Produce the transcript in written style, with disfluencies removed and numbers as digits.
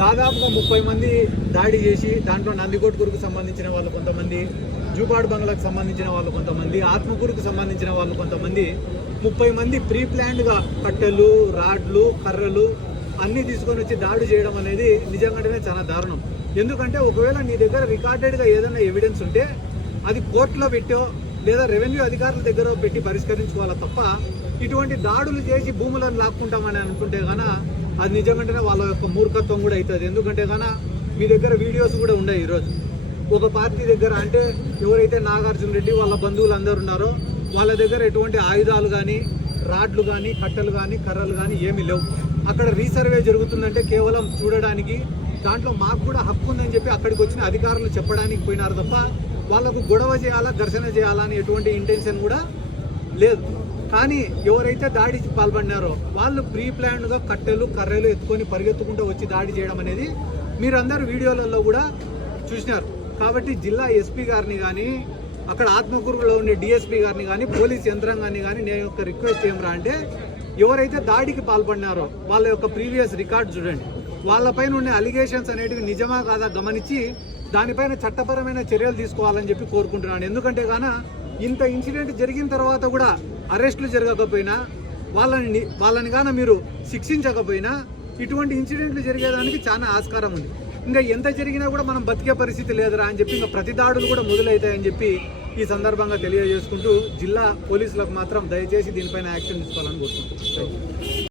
దాదాపుగా 30 మంది దాడి చేసి దాంట్లో నందికొట్కూరుకు సంబంధించిన వాళ్ళు కొంతమంది, జూపాడు బంగ్లాకు సంబంధించిన వాళ్ళు కొంతమంది, ఆత్మకూరుకు సంబంధించిన వాళ్ళు కొంతమంది, 30 మంది ప్రీ ప్లాన్డ్గా కట్టెలు, రాడ్లు, కర్రలు అన్నీ తీసుకొని వచ్చి దాడి చేయడం అనేది నిజంగానే చాలా దారుణం. ఎందుకంటే ఒకవేళ నీ దగ్గర రికార్డెడ్గా ఏదైనా ఎవిడెన్స్ ఉంటే అది కోర్టులో పెట్టో లేదా రెవెన్యూ అధికారుల దగ్గర పెట్టి పరిష్కరించుకోవాలా తప్ప ఇటువంటి దాడులు చేసి భూములను లాక్కుంటామని అనుకుంటే గాన అది నిజంగానే వాళ్ళ యొక్క మూర్ఖత్వం కూడా అవుతుంది. ఎందుకంటే గాన మీ దగ్గర వీడియోస్ కూడా ఉన్నాయి. ఈరోజు ఒక పార్టీ దగ్గర అంటే ఎవరైతే నాగార్జున రెడ్డి వాళ్ళ బంధువులు అందరూ ఉన్నారో వాళ్ళ దగ్గర ఎటువంటి ఆయుధాలు కానీ, రాడ్లు కానీ, కట్టెలు కానీ, కర్రలు కానీ ఏమీ లేవు. అక్కడ రీసర్వే జరుగుతుందంటే కేవలం చూడడానికి, దాంట్లో మాకు కూడా హక్కు ఉందని చెప్పి అక్కడికి వచ్చిన అధికారులు చెప్పడానికి పోయినారు తప్ప వాళ్లకు గొడవ చేయాలా, ఘర్షణ చేయాలా అని ఎటువంటి ఇంటెన్షన్ కూడా లేదు. కానీ ఎవరైతే దాడికి పాల్పడినారో వాళ్ళు ప్రీ ప్లాన్డ్గా కట్టెలు, కర్రలు ఎత్తుకొని పరిగెత్తుకుంటూ వచ్చి దాడి చేయడం అనేది మీరందరూ వీడియోలలో కూడా చూసినారు. కాబట్టి జిల్లా ఎస్పీ గారిని కానీ, అక్కడ ఆత్మకూరులో ఉండే డిఎస్పీ గారిని కానీ, పోలీస్ యంత్రాంగాన్ని కానీ నేను యొక్క రిక్వెస్ట్ ఏమరా అంటే ఎవరైతే దాడికి పాల్పడినారో వాళ్ళ యొక్క ప్రీవియస్ రికార్డ్ చూడండి. వాళ్ళపైన ఉండే అలిగేషన్స్ అనేటివి నిజమా కాదా గమనించి దానిపైన చట్టపరమైన చర్యలు తీసుకోవాలని చెప్పి కోరుకుంటున్నాను. ఎందుకంటే గాన ఇంత ఇన్సిడెంట్ జరిగిన తర్వాత కూడా అరెస్టులు జరగకపోయినా, వాళ్ళని గాన మీరు శిక్షించకపోయినా ఇటువంటి ఇన్సిడెంట్లు జరిగేదానికి చాలా ఆస్కారం ఉంది. ఇంకా ఎంత జరిగినా కూడా మనం బతికే పరిస్థితి లేదురా అని చెప్పి ఇంకా ప్రతి దాడులు కూడా మొదలవుతాయని చెప్పి ఈ సందర్భంగా తెలియజేసుకుంటూ జిల్లా పోలీసులకు మాత్రం దయచేసి దీనిపైన యాక్షన్ తీసుకోవాలని కోరుకుంటున్నాను.